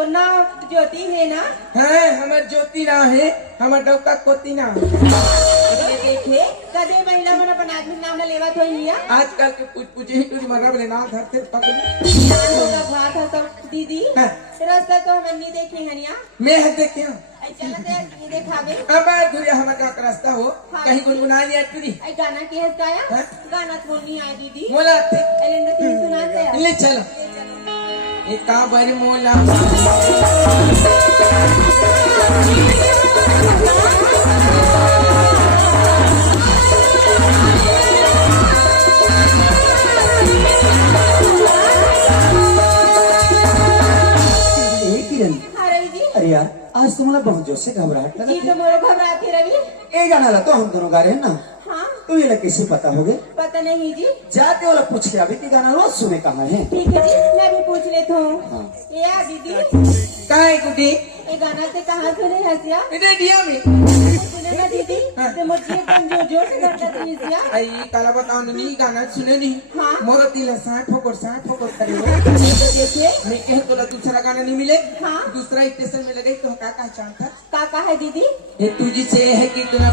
तो नाम ज्योति है ना? है हमार ज्योति ना है, हमार डौका कोती ना है। ये देखे कदे महिला मन अपन आदमी नाम ना लेवा तो हिया आजकल के पूछे ही तुझ मरब ले ना धरते पकड़ी होगा भात है सब दीदी। हाँ। रास्ता तो हम नहीं देखे हनिया। मैं है देखे हूँ आई चला दे ये देखावे। अब दूरिया हमारा का रास्ता हो कहीं गुनगुना लिया तुरी आई गाना के हस गाया? हाँ? गाना तो बोलनी आई दीदी। मोला थे एलेंद्र की सुनाते हैं। ले चलो एक बार मोला अरे यार आज तुम्हाला बहुत जोर से घबराहट लगा जी तो मोरो घबराती रवि। ये गाना ला तो हम दोनों गा रहे हैं ना। हाँ तो ये लग कैसे पता हो गए? पता नहीं जी। जाते वाला पूछ के अभी की गाना रोज सुने कहाँ है? ठीक है जी मैं भी पूछ लेता हूँ। हाँ। ये आ दीदी काय गुडी ये गाना से कहाँ सुने हसिया? रेडियो में सुने ना दीदी हाँ। तो मुझे एकदम जोर जोर से गाता थी हसिया। आई काला बताओ नहीं गाना सुने नहीं हाँ। मोर दिल सांप होकर करे देखिए मैं कह तोला दूसरा गाना नहीं मिले हाँ। दूसरा स्टेशन में लगे तो का चांद था काका है दीदी। ये तुझी से है कि तुना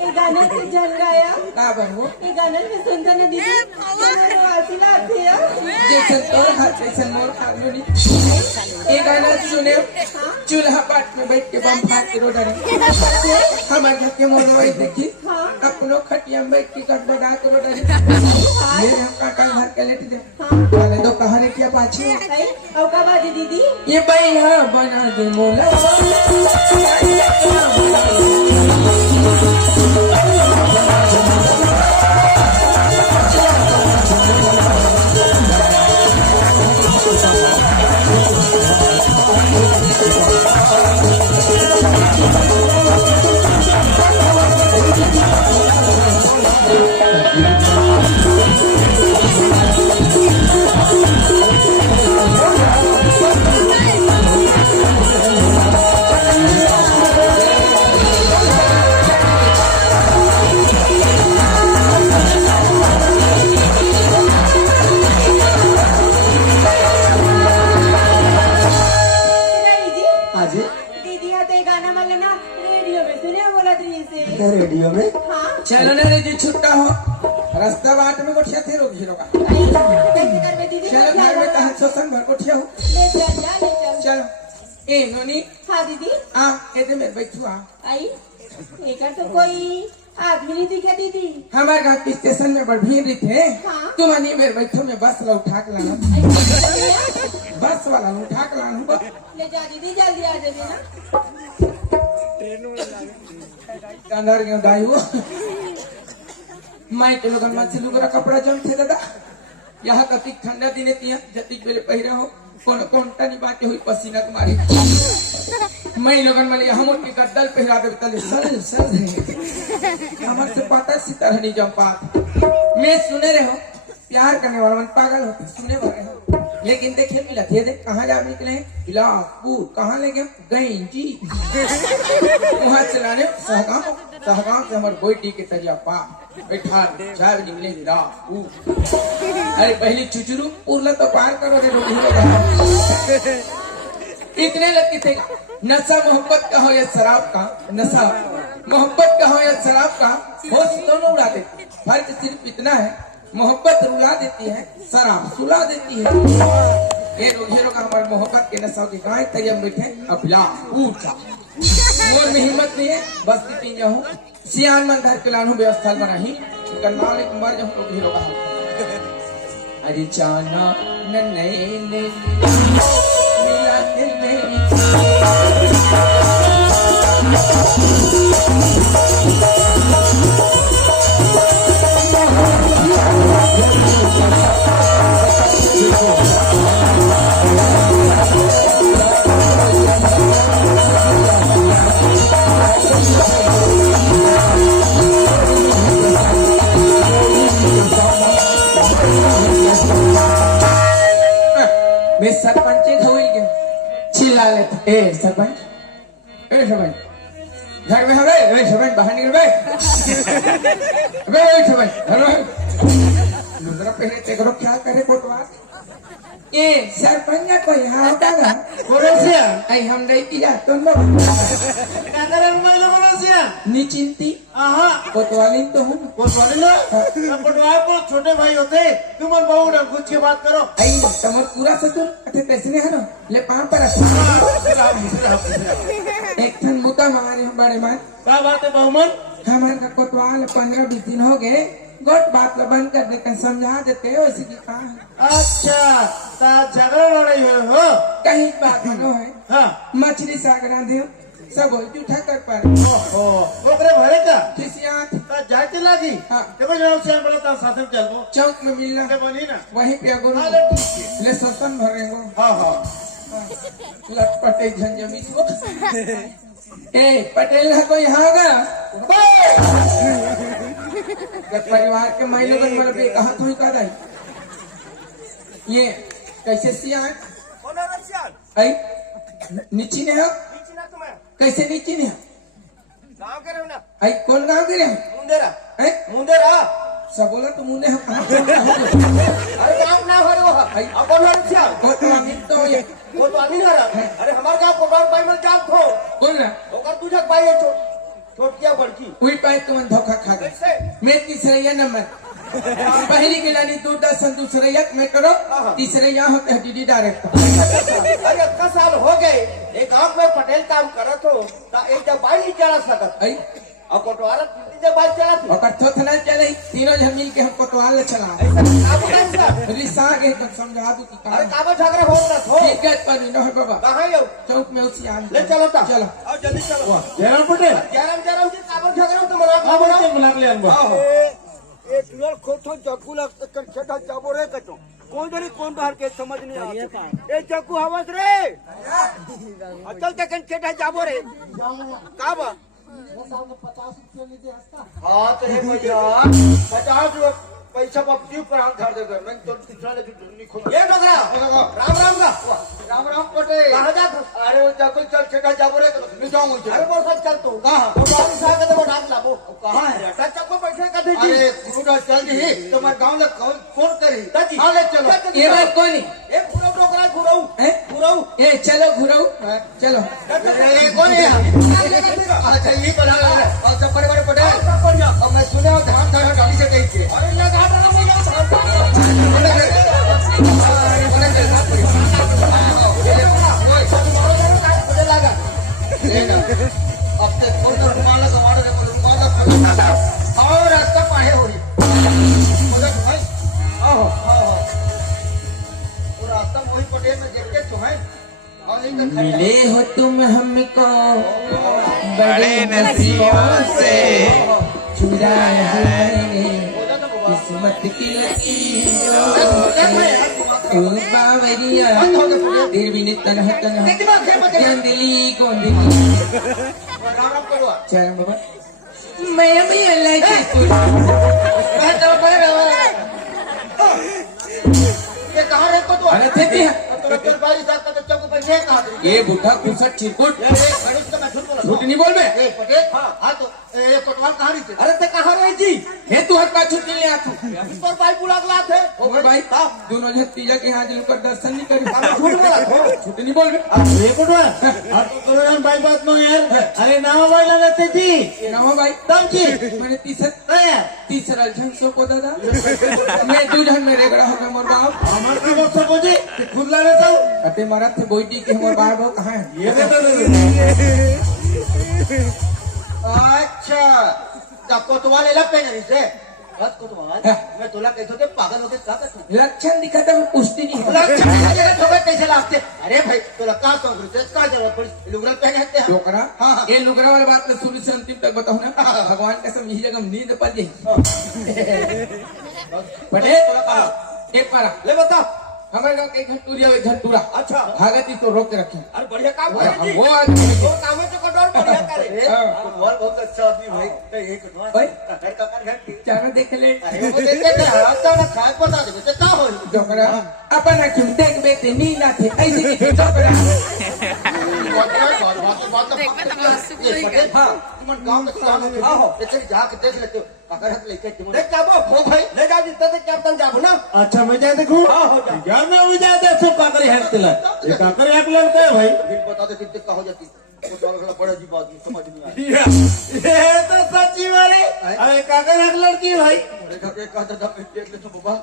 ये गाना से जल गाया। का बनवो ये गाना में सुनता ना दीदी मोरो वासिला आते हैं। जैसे तोर हाथ जैसे मोर हाथ में ये गाना सुने चूल्हा पाट में बैठ के बम फाड़ के रो डरे हमारे घर के मोर वही देखी अपनों खटिया में बैठ के गड़बड़ा के रो डरे मेरे हम काका घर के लेट दे पहले तो कहा रे क्या पाछी और का बाजी दीदी ये बैहा बना दे मोला दीदी आते गाना वाला ना रेडियो में सुने बोला थी से रेडियो में हाँ चलो ना रे जी छुट्टा हो रास्ता बाट में कोठिया थे रोगी रोगा कैसे कर में दीदी चलो घर में कहा सोसन भर कोठिया हो ले चल जा ले चल। चलो ए नोनी हाँ दीदी आ इधर मेरे बैठू आ आई एक तो कोई आदमी नहीं दिखा दीदी। हमारे गाँव के स्टेशन में बड़ भीड़ रही थे हाँ। तुम नहीं मेरे बैठो में बस ला उठा के लाना बस वाला उठा के लाना ले जा दीदी जल्दी आ जाइए ना। अंदर गया दाई हुआ माई के लोगन मन से लुगरा कपड़ा जम थे दादा यहाँ कति ठंडा दिने तिया जति बेले पहिरे हो कौन टनी बाटे हुई पसीना तुम्हारी मई लोगन मले हम के गद्दल पहिरा दे तले सल सल हमर से पता सितर नहीं जम पात मैं सुने रहे हो प्यार करने वाला मन पागल होते सुने वाले हो लेकिन देखे मिला थे देख कहाँ जा निकले बिलासपुर कहाँ ले गए गई जी वहाँ चलाने सहगांव से हमारे गोईटी के तरिया पा बैठा चाय निकले बिलासपुर अरे पहली चुचुरू उर्ला तो पार करो रे रोटी इतने लगते थे नशा मोहब्बत का हो या शराब का नशा मोहब्बत का हो या शराब का होश दोनों उड़ा देते फर्क सिर्फ इतना है मोहब्बत रुला देती है शराब सुला देती है ये लोग का हमारे मोहब्बत के नशा की गाय तैयम बैठे अभिलाष पूछा मोर में हिम्मत नहीं है बस तीन जाऊँ सियान मन घर के लानू व्यवस्था बनाही नाल एक मर जाऊँ तो हीरो का अरे जाना न मिला दिल मेरी सरपंच घोल के चिल्ला लेते ए सरपंच घर में हवे ए सरपंच बाहर निकल बे बे सरपंच घर में दूसरा पहले ते करो क्या करे कोटवा ए सरपंच कोई हां का कोरोसिया आई हम नहीं किया तुम लोग काकरे मला कोरोसिया निचिंती आहा कोतवाली तो हूँ कोतवाली लो कोटवा पर छोटे भाई होते तुम और बहू ना कुछ की बात करो आई तमर पूरा सतुर अथे कैसे नहीं है ना ले पांव पर एक थन मुता हमारे हमारे मां क्या बात है बहुमन हमारे का कोतवाल 15-20 दिन हो गए गोट बात ला बंद कर देकर समझा देते हो इसी की कहा अच्छा ता झगड़ा लड़ाई हो कहीं बात न है हाँ मछली सागरा दे सब हो जूठा कर पर ओहो ओकरे भरे का खिसियात ता जाते लागी हाँ। देखो जरा से बोला ता साथ में चलबो चौक में मिलना के बनी ना वहीं पे अगुन अरे ठीक है ले ससन भरेंगे हाँ हाँ लटपटे झंझमी सो ए पटेल है तो यहाँ का जब परिवार के महिला बन मर पे कहाँ थोड़ी का रही ये कैसे सियान बोलो रसियान आई नीची ने हो नीचे ना तुम्हें कैसे नीची ने हो गांव के रहो ना आई कौन गाँव के रहे मुंडेरा हैं मुंडेरा सब बोला तो मुंह ने हम कहाँ अरे गांव ना हो रहा आई। अब बोलो रसियान वो तो अमित तो ये वो तो आमीन है अरे हमारे गांव को गांव पाई में जान खो कौन ना ओकर तुझे पाई है छोटिया बड़की वही पाए तुम धोखा खा गए कैसे मैं तीसरैया नंबर पहली की लानी दूरदर्शन दूसरैया में करो तीसरैया होते हैं डीडी डायरेक्टर अरे 10 साल हो गए एक गांव में पटेल काम करत हो ता एक जब बाई नहीं चला सकत आई और कोटवारा जब बाई चला थी और थोथ ना चले तीनों जन मिल के हम कोतवाल ले चला ऐसा काबू कैसा रिसा के तुम समझा दू की अरे कहां काबू झगड़ा हो ना हो ठीक है पर न है बाबा कहां यो चौक में उसी आन ले चलो ता चलो आओ जल्दी चलो जयराम पटेल जयराम जयराम जी काबू झगड़ा तो मना हाँ बोलते बुला ले अनबो ए तुलर खोथो जकू लग कर खेता जाबो रे कतो कौन जरी कौन बाहर के समझ नहीं आता ए जकू हवस रे अचल तकन खेता जाबो रे का बा हाँ तो है भैया 50 पैसा पप्पी पर हम धर देगा मैं तो दूसरा ले ढूंढनी खोल ये डोगरा राम राम का राम राम पटे कहां जा अरे वो जब चल छेटा जाबो रे तो जाऊं अरे बोल सब चल तू कहां वो बाबू साहब के वो ढाक लाबो कहां है टा चप्पो पैसे का दे जी अरे गुरुडा चल जी तो मैं गांव ले फोन करी हां ले चलो ये बात कौन है ए घुराऊ डोगरा घुराऊ हैं घुराऊ ए चलो घुराओ चलो ये कौन है अच्छा ये बना ले और सब बड़े बड़े पटेल सब बढ़िया और मैं सुना धान धान गाड़ी से गई थी अरे लगा ना मुझे मुझे लगा लेना अब तक फोन तो रुमाल का वाड़ा रे रुमाल का और रास्ता पाए हो मुझे भाई आओ आओ वो रास्ता मोही पटेल में देख के तो है मिले हो तुम हमको बड़े नसीबों से चुराया मैंने किस्मत की लकीरों से ओ बावरिया तेरे बिन तन्हा तन्हा जंगली गोंदली चल बाबा मैं अभी अल्लाह की ये कहाँ रे को तो अरे थे दिया तो बारी साथ का बच्चों को पैसे कहाँ दे ये बुढ़ा कुसट चिरकुट ये गणेश तो मैं झूठ बोला झूठ नहीं बोल बे ए पटेल हाँ तो ये कोटवाल कहाँ रही थे अरे ते कहाँ रही जी हे तू हर का छुट्टी नहीं आतू इस पर भाई बुला गला थे ओ भाई दोनों जन तीजा के यहाँ जिन पर दर्शन नहीं करे झूठ बोला था झूठ नहीं बोल बे ये कोटवा आप तो करो यार भाई बात नो यार अरे नाम भाई लगाते जी ना हो भाई तब जी मैंने यार तीसरा झंसो को दादा मैं दूधन में रेगड़ा हो गया मोर बाप हमार की बात सब जी खुद लाने तो अते मारा थे बोईटी के मोर बाप हो कहाँ है ये दे अच्छा तब कोतवाल अलग पे नहीं से बस कोतवाल मैं तोला कहते थे पागल होके क्या करते लक्षण दिखाता मैं पुष्टि नहीं होता लक्षण कैसे लागते अरे भाई तोला का समझ का जरूरत पड़ी लुगड़ा पहने हते हैं डोकरा हाँ। ये लुगरा वाली बात मैं शुरू से अंतिम तक बताऊं ना भगवान कसम यही जगह नींद पा जाए पटेल एक पारा ले बता हमारे गांव के घंटूरिया वे घंटूरा अच्छा भागती तो रोक के रखे अरे बढ़िया काम करे जी वो आदमी वो काम है तो कटोर बढ़िया करे अरे कोतवाल बहुत अच्छा आदमी भाई ये कोतवाल भाई काका घर की चारा देख ले अरे वो देखे थे आता ना खाए पता दे बेटा का हो डोकरा अपन आखिम देख बेटे नीला थे ऐसे की डोकरा हाँ तुम गांव में किसान हो हाँ हो चल जाके देख लेते हो काका हाथ लेके तुम देख क्या वो भाई ले जा जितना तक कैप्टन जाबो ना अच्छा मैं जाए देखूं हाँ हो जा यार मैं भी जाए देख सब काकरी हेल्प दिला ये काकरी एक लड़का है भाई फिर बता दे कितने का हो जाती कोतवाल वाला बड़ा जी बात समझ नहीं आया ये तो सच्ची वाले अरे काकरी एक लड़की है भाई अरे काका कहता था देख ले तो बाबा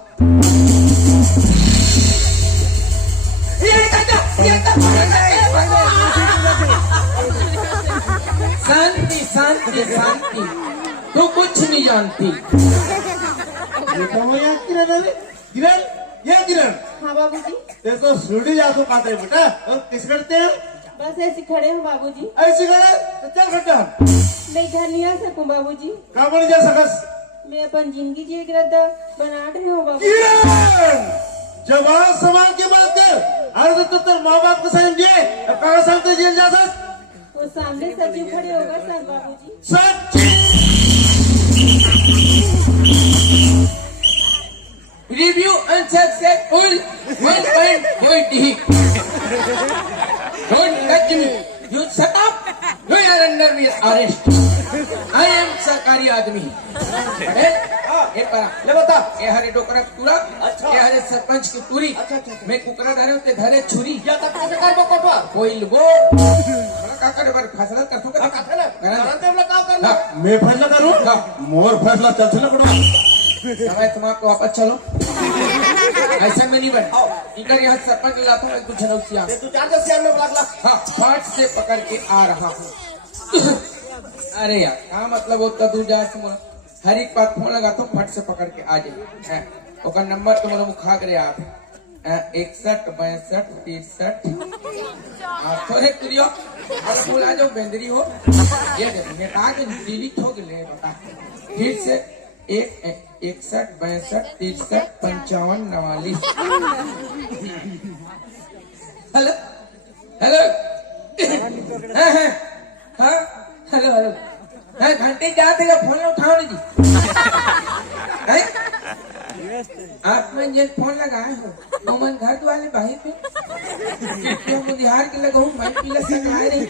शांति शांति शांति तू कुछ नहीं जानती ये तो मैं याद किरण है किरण ये किरण हाँ बाबूजी, तेरे को सूढ़ी जादू खाते हैं बेटा और किस करते हैं बस ऐसे खड़े हो बाबूजी। ऐसी करे तो चल खड्डा मैं घर नहीं आ सकूं बाबूजी। का बन जा सकस मैं अपन जिंदगी जी एक रद्दा बना रही हूँ बाबू। किरण जवान सवाल के बात कर अरे तो तेरे माँ बाप को समझिए कहाँ समझते जेल जा सक वो सामने सचिव खड़े होगा सर बाबूजी। सच Review unsuccessful 1.40. Don't touch me. You shut up. You are under arrest. I am सरकारी आदमी। ये परा ले बता ये हरे डोकरा पूरा अच्छा। ये हरे सरपंच की पूरी मैं कुकरा धारे होते धरे छुरी या तक कैसे कर वो कोतवाल कोई लगो का करे बार फैसला कर तू का था ना जानते हम लोग क्या करना मैं फैसला करूँ मोर फैसला चल चला करूँ समय तुम आपको वापस चलो ऐसा में नहीं बन इधर यहाँ सरपंच लाता हूँ कुछ जनौसिया तू जानते सियार में लागला हाँ पार्ट से पकड़ के आ रहा हूँ अरे यार क्या मतलब होता दूर जाए से हर एक बात फोन लगाता हूँ फट से पकड़ के आ जाए ओका नंबर तुम्हारा मुखा करे आप 61 62 63 थोड़े तुरियो और बोल आ जाओ बेंदरी हो ये देखो मैं कहा कि डिलीट हो गए बता फिर से 61 62 63 55 49 हेलो हेलो हाँ हेलो हेलो हाँ घंटे जाते का फोन उठाओ जी आप में जब फोन लगाए हो तो मन घर वाले भाई पे क्यों मुझे के लगाऊं मैं पीला से आए नहीं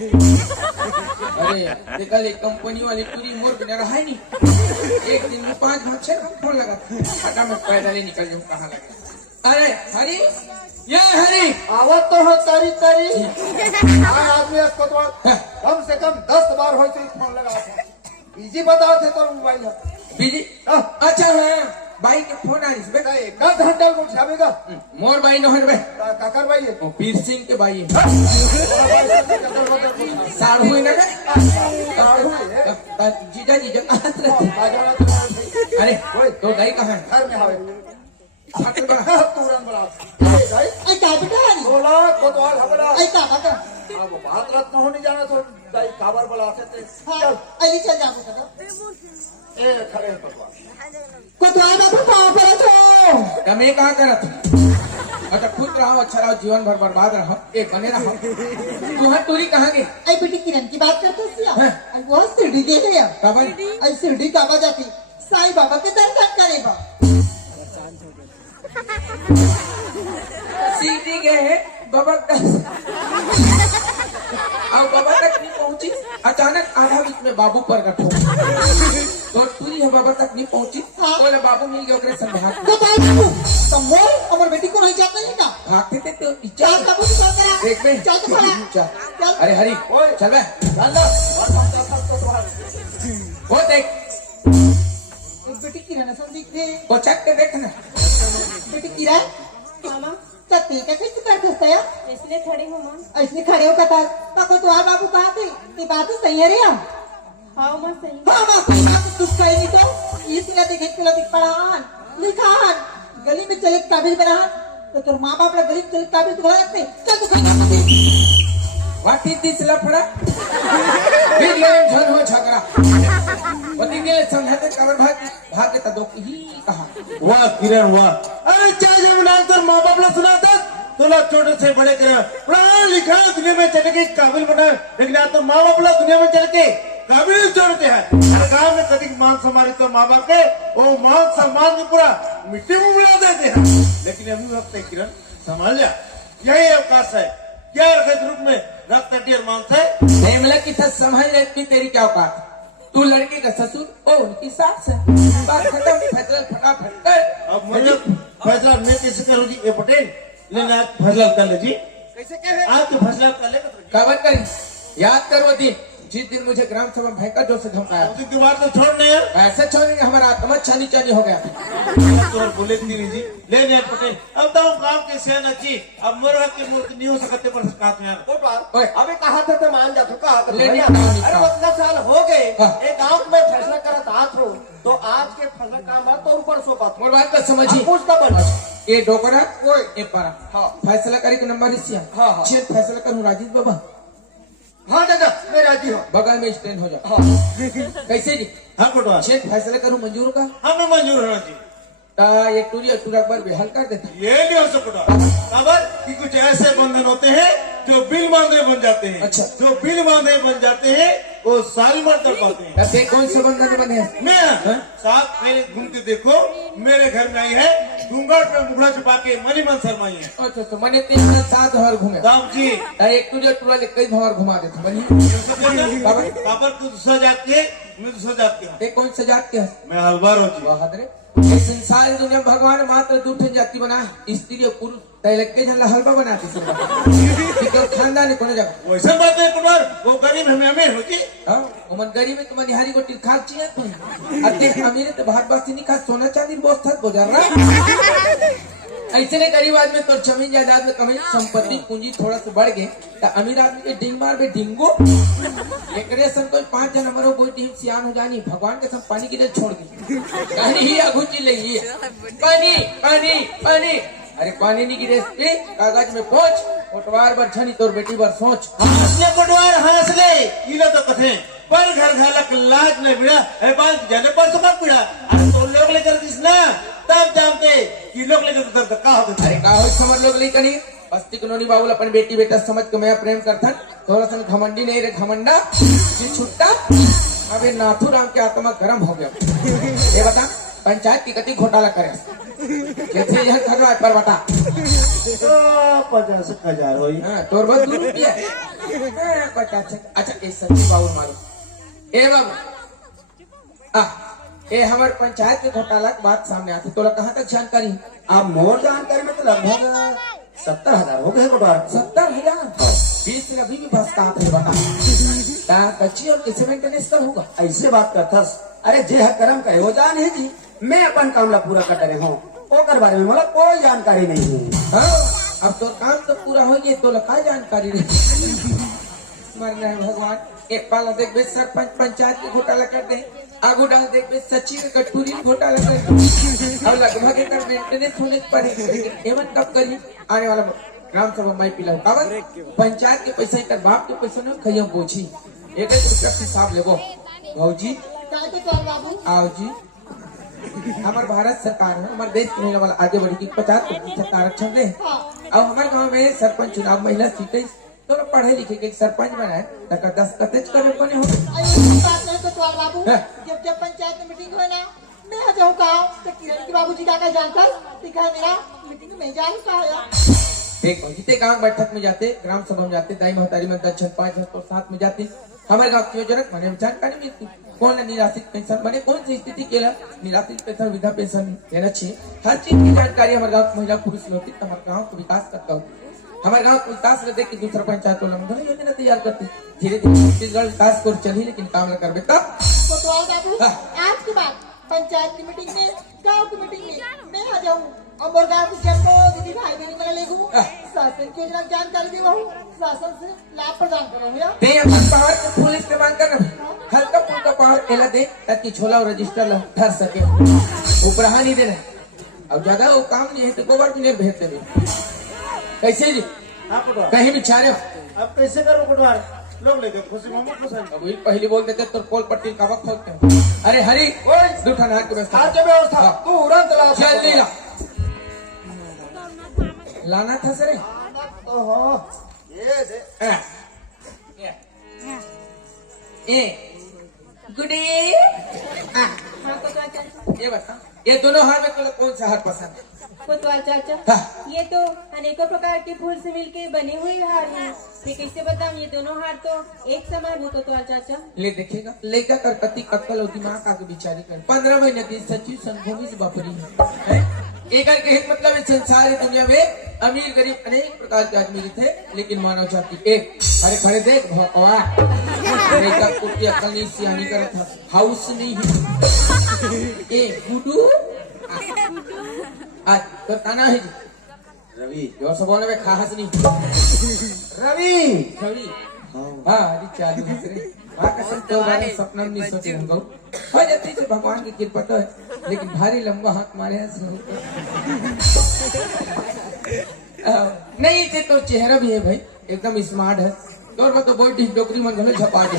अरे देखा ले कंपनी वाली पूरी मोर बिना रहा नहीं एक दिन में 5 6 फोन लगा फटा में पैदल ही निकल जाऊं कहाँ लगे अरे हरी ये हरी आवत तो हो तारी तारी आदमी कोतवाल कम से कम 10 बार हो तो फोन लगा बिजी बताओ थे तो मोबाइल बिजी अच्छा हाँ भाई के फोन आ इसमें का घंटा को छावेगा मोर भाई नहर में काकर भाई है वो पीर सिंह के भाई है साल हुई ना जीजा जीजा हाथ रहते अरे तो गई कहाँ है घर में हावे तुरंत बड़ा ऐ का बेटा बोला कोतवाल हमला ऐ का का अब बात रत न होने जाना तो दाई काबर बुलाते थे हां ऐ चल जा बेटा ए खड़े कोतवाल कोतवाल बाबू कहां पर हो तब मैं कहाँ करत अच्छा खुद रहो अच्छा रहो जीवन भर बर्बाद रहो एक बने रहो तुहार टोरी कहाँ गई ऐ बेटी किरण की बात करते सिया ऐ वो सीढ़ी देख लिया कबर ऐ सीढ़ी काबा जाती साईं बाबा के दर्शन करेगा सीधी गए बाबा अब बाबा तक नहीं पहुंची अचानक आधा बीच में बाबू प्रकट हो तो पूरी है बाबा तक नहीं पहुंची बोले बाबू मिल गया संभाल कोतवाल बाबू तो मोर और बेटी को नहीं जाते नहीं ना भागते थे तो चल बाबू चल करा एक मिनट चल तो चल अरे हरी चल बे चल कोतवाल वो देख बेटी किरण संदीप थे वो चेक के देखना बेटी किरण मामा सत्य का कैसे कर सकता है इसलिए खड़े हो माँ। ऐसे खड़े हो कतार पाको तो बाबू कहाँ थे ये बात तो सही है रे हम हाँ माँ सही। हाँ माँ कोई बात कुछ कही नहीं तो ये सिला देखे सिला दिख पढ़ान लिखान गली में चले काबिल बनान तो तेरे माँ बाप गली में चले काबिल तो बना सकते चल तू खाना What is this लफड़ा फिर ये झन हो झगड़ा पति के समझाते कवर भाग के तो ही कहा वाह किरण वाह अरे चाहे जब नाम तेरे माँ बाप ला सुनाता तो बोला छोटे से बड़े करा, पढ़ा लिखा दुनिया में चले के काबिल बना, लेकिन आज तो माँ बाप लोग दुनिया में चल के काबिल छोड़ते हैं। गाँव में कभी मान सम्मान तो माँ बाप के वो मान सम्मान को पूरा मिट्टी में मिला देते हैं। लेकिन अभी वक्त है किरण, संभाल जा, यही अवकाश है, क्या रखे रूप में रक्त और मांस है। नहीं मिला कि था समझ रहे कि तेरी क्या औकात। तू लड़के का ससुर और उनकी सास है, बात खत्म, फैसला फटाफट कर। अब मुझे फैसला मैं कैसे करूँ जी? ये पटेल लेकिन आज फैसला कर ले जी, कैसे कहे आज तो फैसला कर ले। खबर करी, याद कर वो दिन जिस दिन मुझे ग्राम सभा में भयंकर जोर से धमकाया। उसी के बाद तो छोड़ नहीं यार, ऐसे छोड़ेंगे हमारा आत्मा छानी छानी हो गया। तो बोले थी जी ले ले पटेल। अब तो गांव के सेन अच्छी, अब मुर्गा की मूर्ति नहीं हो सकते पर कहा यार। ओए, अबे कहा था तो मान जातो कहा था ले भैया। नहीं, अरे उतना साल हो गए हाँ। एक गांव में फैसला करत आत हो तो आज के फैसला काम है तो ऊपर सो बात मोर बात का समझी। पूछ दबल ये डोकरा ओए ये पारा हाँ। फैसला करे के नंबर इसिया हाँ, हाँ। चल फैसला करूं राजीव बाबा, हाँ दादा मैं राजी हूँ। बगल में स्टैंड हो जाओ। हाँ कैसे जी? हाँ कोटवा, चल फैसला करूं मंजूर का हमें मंजूर है जी। ता एक टूरी और टूरा पर बेहाल कर देता। ये नहीं हो सकता खबर कि कुछ ऐसे बंधन होते हैं जो बिल बांधे बन जाते हैं। अच्छा। जो बिल बांधे बन जाते हैं वो सारी मर कर पाते हैं। अब देख कौन से बंधन बने हैं? मैं साथ पहले घूम के देखो, मेरे घर में आई है घूंघट में मुखड़ा छुपा के मनी मन शर्माई है। अच्छा तो मैंने 3 सात भर घूमे। दाम जी एक टूरी और टूरा ले कई भवर घुमा देता बनी। काबर को दूसरा जात के मैं दूसरा जात के हूँ। देख कौन से जात के है? मैं हलवार हूँ जी। बहादुर ये संसार दुनिया में भगवान मात्र 2 जाति बना, स्त्री और पुरुष। तैलक के जन हलवा बनाती सब खानदान कोनो जगह। वैसा बात है कुमार, वो गरीब हमें हमें होती। हाँ उमन गरीब है तुम निहारी को टिलखाक चाहिए तुम। अब देख अमीर तो भारत वासी नहीं खा सोना चांदी बहुत थक गुजर रहा। ऐसे नहीं गरीब आदमी तो जमीन जायदाद में कमी संपत्ति पूंजी थोड़ा सा बढ़ गए तो अमीर आदमी के डिंग मार में डिंगो एक कोई 5 जन मरो कोई टीम सियान हो जानी भगवान के सब पानी के लिए छोड़ दी। कहानी ही अघुची ले पानी पानी पानी। अरे पानी नहीं गिरे पे कागज में पहुंच कोटवार बर छनी तोर बेटी बर सोच। हंसले कोटवार हंसले इला तो कथे पर घर घालक लाज नहीं बिड़ा ए बात जाने पर सुबह पिड़ा। अरे तो लोग लेकर दिस ना तब जानते कि लोग लेकर तो का होता। अरे का हो समझ लोग नहीं कनी बस्ती कनोनी बाबूल अपन बेटी बेटा समझ के मैं प्रेम करथन थोड़ा सा घमंडी नहीं रे घमंडा जी छुट्टा। अबे नाथू राम के आत्मा गर्म हो गया। ये बता पंचायत की कति घोटाला करे कैसे यह कर रहा है पर बता। 50,000 होई। हाँ तोर बस 2 रुपया 50। अच्छा ये सच्ची बाबू मारो ए बाबू ए हमारे पंचायत के घोटाला की बात सामने आती तो कहाँ तक जानकारी? आप मोर जानकारी में तो लगभग 70,000 हो गए कोटवार। 70,000 20 से अभी भी बस कहाँ थे बता कच्ची और किसे मेंटेनेंस का होगा? ऐसे बात करता अरे जे है कर्म करे वो जान है जी। मैं अपन काम ला पूरा कर रहे हूँ ओकर बारे में मला कोई जानकारी नहीं है। हाँ अब तो काम तो पूरा हो गया तो लखा जानकारी नहीं। मरना है भगवान। एक पाला देख बे सरपंच पंचायत के घोटाला कर दे आगू डाल देख बे सचिव कटपुरी घोटाला कर दे अब लगभग एक मेंटेनेंस होने पड़े एवं कब करी आने वाला ग्राम सभा में पिलाऊ काबर पंचायत के पैसा कर बाप के पैसा न खइयो बोझी 1 रुपया हिसाब लेबो भौजी आओ जी। हमारे भारत सरकार है हमारे देश के महिला वाला आगे बढ़ी 50% आरक्षण दे। अब हमारे गांव में सरपंच चुनाव महिला सीटें तो पढ़े लिखे के सरपंच बनाए तक 10 कतेज करे बने हो। जब पंचायत में मीटिंग हुई ना मैं जाऊँ कहा तो किरण के बाबूजी का जानकर दिखा मेरा मीटिंग में जा ही कहा। देखो जितने गांव बैठक में जाते ग्राम सभा में जाते दाई महतारी में 10 5 तो साथ में जाते हमारे गाँव की योजना बने जानकारी मिलती कौन निराश्रित पेंशन बने कौन सी स्थिति के लिए निराश्रित पेंशन वृद्धा पेंशन देना चाहिए हर चीज की जानकारी हमारे गाँव की महिला पुरुष होती तो हमारे गाँव को विकास करता हो। हमारे गाँव को विकास कर देख के दूसरा पंचायत योजना तैयार करते धीरे धीरे छत्तीसगढ़ विकास को चली लेकिन काम न कर तब आज के बाद पंचायत की मीटिंग में गांव की मीटिंग में मैं आ जाऊँ और मोर गाँव की जब दीदी भाई बहनी मेरा ले शासन की योजना जानकारी दी रहूँ शासन से लाभ प्रदान करूँ पहाड़ के फूल इस्तेमाल करना हल्का फुल्का पहाड़ केला दे ताकि छोला और रजिस्टर धर सके ऊपर नहीं देना अब ज्यादा वो काम नहीं है तो गोबर भी नहीं भेज दे कैसे जी कहीं भी चाहे अब कैसे करो कोटवार लोग लेकर खुशी मोहम्मद खुशी अब पहले बोल देते तो पोल पट्टी का वक्त खोलते हैं। अरे हरी दूठा नाक की व्यवस्था तू उड़न चला जल्दी ला लाना था सर ओहो ये दे ए गुडी हाँ कोतवाल चाचा, ये बता, ये दोनों हार में तुला कौन सा हार पसंद है? कोतवाल चाचा, हाँ। ये तो अनेकों प्रकार के फूल से मिलके बने हुए हार हैं। ये कैसे बताऊं, ये दोनों हार तो एक समान है कोतवाल चाचा। ले देखेगा, लेगा कर पति अक्कल और दिमाग आगे बिचारी कर 15 महीने की सचिव संभूमि से बापरी है। एक के हित मतलब इस संसार है दुनिया में अमीर गरीब अनेक प्रकार के आदमी थे, लेकिन मानव जाति एक। अरे खड़े देख भगवान कुत्ती अक्कल नहीं सियानी कर था, हाउस नहीं है ए गुडू आज तो ताना है जी रवि जो सब बोले में खास नहीं रवि सॉरी हाँ अरे चालू दूसरे माँ कसम तो बारे सपना में नहीं सोचे हम लोग हो जाती से भगवान की कृपा तो है, लेकिन भारी लंबा हाथ मारे हैं नहीं थे तो चेहरा भी है भाई एकदम स्मार्ट है और मैं तो बहुत डोकरी मन घले झपा दे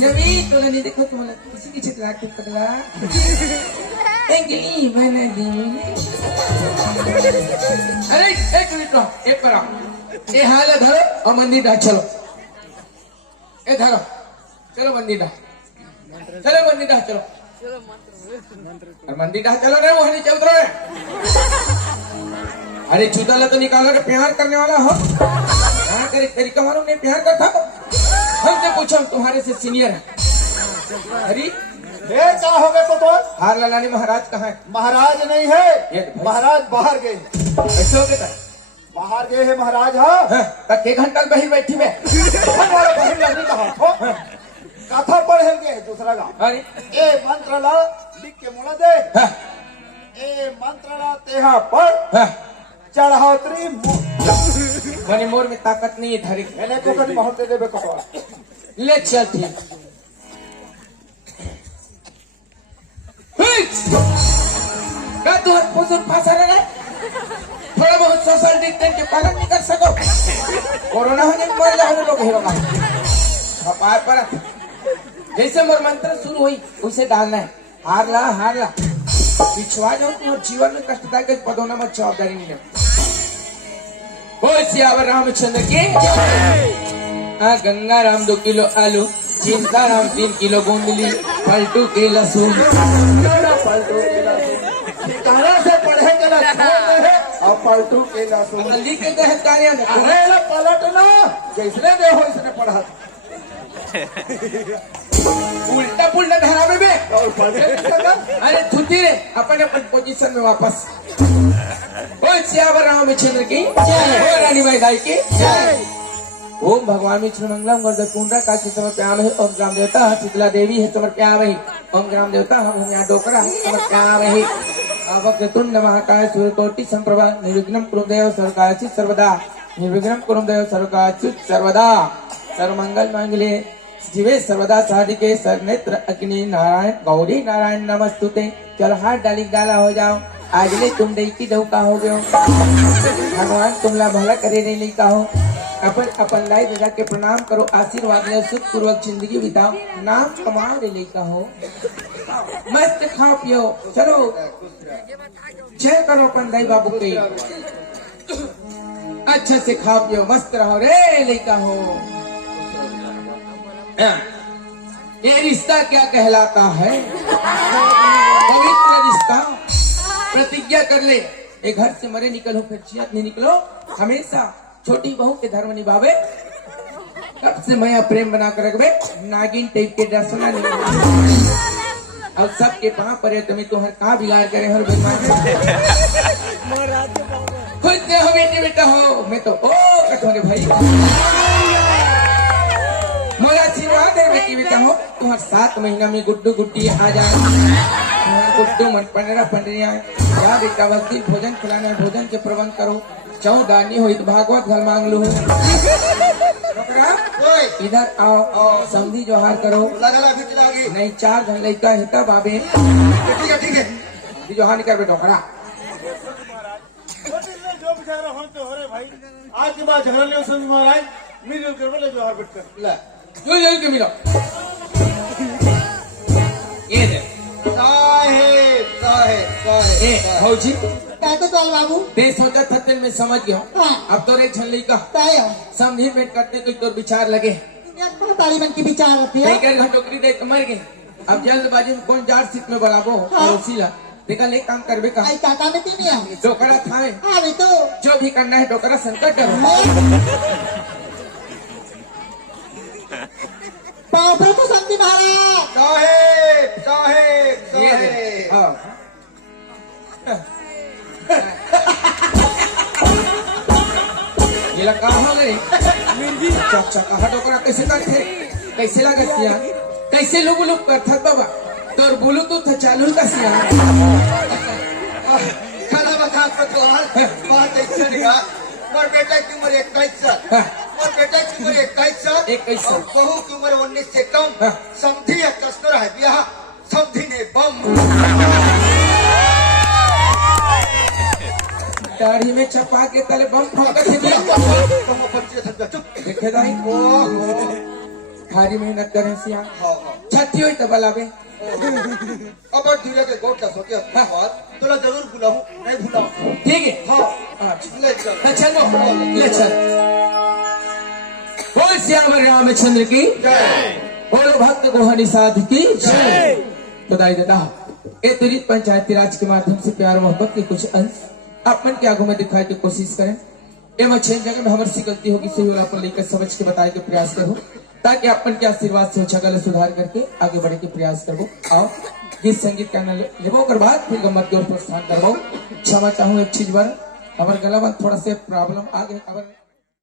नवी तो नहीं देखो तुम्हारा किसी की चित्र आके पगला एंगली बना दी अरे एक मिनट एक करा ये हाल है धरो और मंदिर ढा चलो ए धरो चलो मंदिर ढा चलो मंदिर ढा चलो और मंदिर ढा चलो रे वो नीचे उतरो अरे चूता तो निकालो रे प्यार करने वाला हो हाँ करे तरीका मालूम नहीं प्यार करता हमसे पूछो हम तुम्हारे से सीनियर है अरे ये क्या हो गए तो हार लालानी महाराज कहाँ है महाराज नहीं है, महाराज बाहर गए। ऐसे हो गया बाहर गए हैं महाराज। हाँ तक 1 घंटा बही बैठी में हमारा बहन लगनी कहा कथा पढ़ेंगे दूसरा का अरे ए मंत्र ला लिख के मोड़ा दे हाँ, ए मंत्र ला तेहा पढ़ हाँ, चढ़ावत्री मनी मोर में ताकत नहीं है धरी मैंने तो कभी बहुत दे देवे कटवा ले चल ठीक क्या तू हर पोजर फांसा रहा है थोड़ा बहुत सोशल डिस्टेंस के पालन नहीं कर सको कोरोना होने में मर जाओ लोग हीरो का पार पर जैसे मोर मंत्र शुरू हुई उसे डालना है हार ला पिछवा जाओ तुम्हारे जीवन में कष्टदायक पदों में जवाबदारी नहीं है बोल सियावर रामचंद्र की गंगा राम 2 किलो आलू चिंता राम 3 किलो बूंदली पलटू के लहसुन ठिकाना से पढ़ेंगे ना और पलटू के लहसुन लिख के गए कार्य अरे ना पलटना जैसने दे हो इसने पढ़ा उल्टा पुल्टा धरा में बे और पढ़े अरे छुट्टी रे अपन पोजीशन में वापस बोल सियावर रामचंद्र की जय बोल रानी बाई गाय की जय ओम भगवान विष्णु मंगलम वर्धक कुंडा काची समर्पयाम है ओम ग्राम देवता शीतला देवी है समर्पयाम है ओम ग्राम देवता हम यहाँ डोकरा समर्पयाम है आवक तुंड महाकाय सूर्यकोटि संप्रभा निर्विघ्नं कुरु देव सर्वकार्येषु सर्वदा निर्विघ्नं कुरु देव सर्वकार्येषु सर्वदा सर्वमंगल मांगल्ये शिवे सर्वदा साधिके सर्वनेत्र अग्नि नारायण गौरी नारायण नमस्तुते चलो हाथ डाला हो जाओ आज ले तुम दई की डौका हो गयो भगवान तुमला भला करे नहीं का हो अपन लाई दादा के प्रणाम करो आशीर्वाद ले सुख पूर्वक जिंदगी बिताओ नाम कमाओ रे लेका हो मस्त खाओ पियो चलो जय करो अपन दाई बाबू के अच्छे से खाओ पियो मस्त रहो रे लेका हो ये रिश्ता क्या कहलाता है पवित्र रिश्ता प्रतिज्ञा कर ले ये घर से मरे निकलो फिर जियत नहीं निकलो हमेशा छोटी बहू के धर्म निभावे कब से मैं प्रेम बना कर रखबे नागिन टाइप के डसना नहीं अब सबके पाँव पर तुम्हें तो हर कहाँ बिगाड़ करे हर बीमार खुद हो बेटे बेटा हो मैं तो ओ कठोरे भाई मोरा आशीर्वाद है बेटी बेटा हो तुम्हार 7 महीना में गुड्डू गुड्डी आ जाए गुड्डू मन पंडरिया या बेटा बस्ती भोजन खिलाने भोजन के प्रबंध करो चौदानी हो तो भागवत घर मांग लो इधर आओ समझी जोहार करो नहीं 4 जन लड़का है तब आबे ठीक है जोहार कर बेटो खड़ा जो बेचारा हम तो हो रे भाई आज के बाद झगड़ा ले समझ महाराज मिलजुल कर बोले जोहार बैठ कर जो जल के मिलो ए भौजी काय तो बाल बाबू ते सोचा था तेल में समझ गया हाँ। अब तो एक छन का काय हो समझी में करते कोई तो विचार लगे दुनिया में ताली मन की विचार होती है कहीं कहीं नौकरी दे तो मर गए अब जल्दबाजी में कौन जार सीट में बढ़ाबो हाँ। पड़ोसी ला देखा ले काम करबे का आई काका में तीन है डोकरा था हाँ वे तो जो भी करना है डोकरा संकट करो पाँव पर तो संति महाराज साहेब साहेब ये साहेब है हाँ। ये लगा कहाँ गए चाचा कहाँ डोकरा कैसे करते कैसे लगा सिया कैसे लुक लुक करता बाबा तोर ब्लूटूथ चालू का सिया खाना बता तो बात ऐसे निका मोर बेटा की उम्र 21 साल हाँ। मोर बेटा की उम्र 21 साल 21 साल। और बहू की उम्र 19 से कम हाँ। समझी या कसकर है ब्याह समझी ने बम दाढ़ी में चपा के तले बम फाका थे तुम बच्चे समझो चुप देखे दाई ओहो भारी मेहनत करे सिया हाँ हाँ छठी हुई तो बलावे अब धीरे के गोट का सोचे बात तुला जरूर बुलाऊं नहीं भूलाऊं ठीक है हाँ अच्छा ले चल ले चलो ले चल बोल श्याम रामचंद्र की जय बोलो भक्त गोहनी साध की जय तो दाई दादा ये तुरित पंचायती राज के माध्यम से प्यार मोहब्बत के कुछ अंश अपन के आगू में दिखाने की कोशिश करें एवं 6 जगह में हमारी गलती होगी सही वाला पर लेकर समझ के बताए के प्रयास करो ताकि अपन के आशीर्वाद से अच्छा गलत सुधार करके आगे बढ़े के प्रयास करो आओ गीत संगीत करना लेबो कर बाद फिर गम्मत की ओर प्रस्थान करवाओ क्षमा चाहूँ एक चीज बार हमारे गला में थोड़ा से प्रॉब्लम आ गए